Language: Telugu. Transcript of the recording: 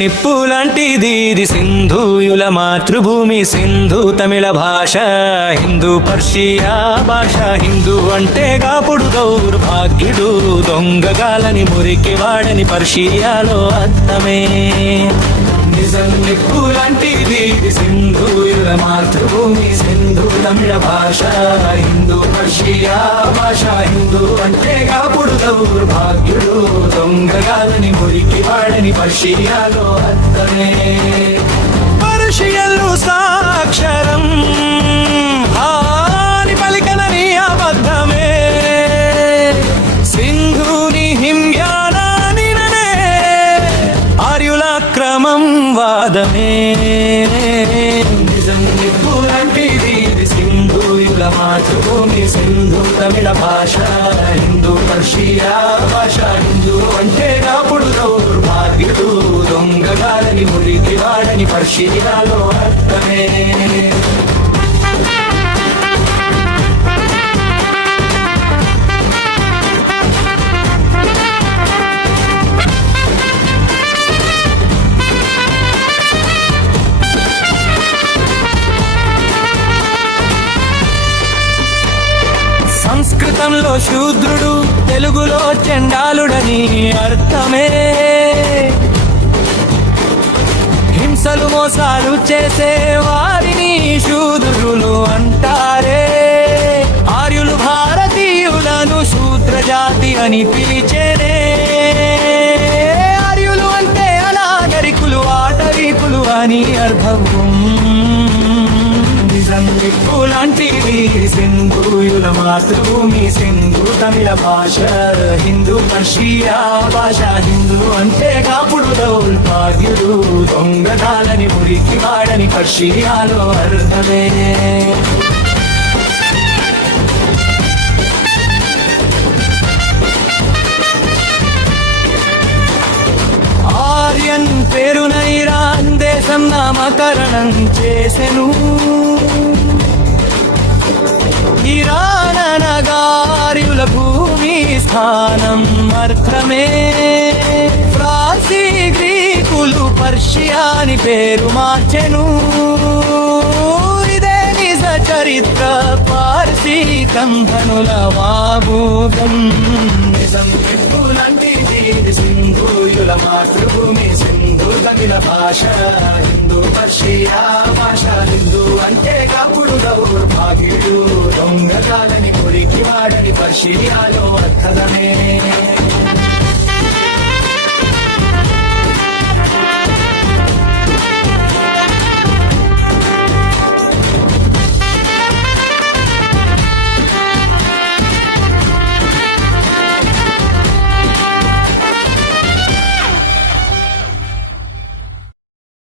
నిప్పులాంటిది ఇది సింధూయుల మాతృభూమి సింధు తమిళ భాష హిందూ పర్షియా భాష హిందూ అంటే గాపుడు దౌర్భాగ్యుడు దొంగగాలని మురికి వాడని పర్షియాలో అర్థమే నిజం నిప్పులాంటిది ఇది సింధూయుల మాతృభూమి సింధు తమిళ భాష హిందూ పర్షియా భాష హిందూ అంటే గాపుడు దౌర్భాగ్యుడు దొంగగాలని మురికి వాడని పర్షియాలో అర్థమే పర్షియన్లు సాక్షరం హాని పలికనని అబద్ధమే సింధుని హింయానాని ననే ఆర్యుల క్రమం వాదమే నిజం నిప్పులాంటిది సింధూయుల మాతృభూమి సింధు తమిళ భాష హిందూ పర్షియా భాష హిందూ అంటే రాపుడు దౌర్భాగ్యుడు దొంగగాలని మురికి వాడని పర్షియాలో అర్థమే సంస్కృతంలో శూద్రుడు తెలుగులో చండాలుడని అర్థమే హింసలు మోసాలు చేసే వారిని శూద్రులు అంటారే ఆర్యులు భారతీయులను శూద్ర జాతి అని పిలిచేనే ఆర్యులు అంటే అనాగరికులు ఆటవీకులు అని అర్థం నిప్పులాంటిది సింధూయుల మాతృభూమి సింధు తమిళ భాష హిందూ పర్షియా భాష హిందూ అంటే కాపుడు దౌర్భాగ్యుడు దొంగగాలని మురికి వాడని పర్షియాలో అర్థమే ఆర్యన్ పేరున ఇరాన్ దేశం నామకరణం చేసెను ఇరాన్ అనగార్యుల భూమి స్థానం అర్థమే ఫ్రాన్సీ గ్రీకులు పర్షియాని పేరు మార్చెను ఇదే నిజ చరిత్ర పార్సీ కంధనుల వాబూగం నిజం నిప్పులాంటిది సింధూయుల మాతృభూమి సింధు తమిళ భాష హిందూ పర్షియా భాష హిందూ అంటే కాపుడు దౌర్భాగ్యుడు దొంగగాలని మురికి వాడని పర్షియాలో అర్థమే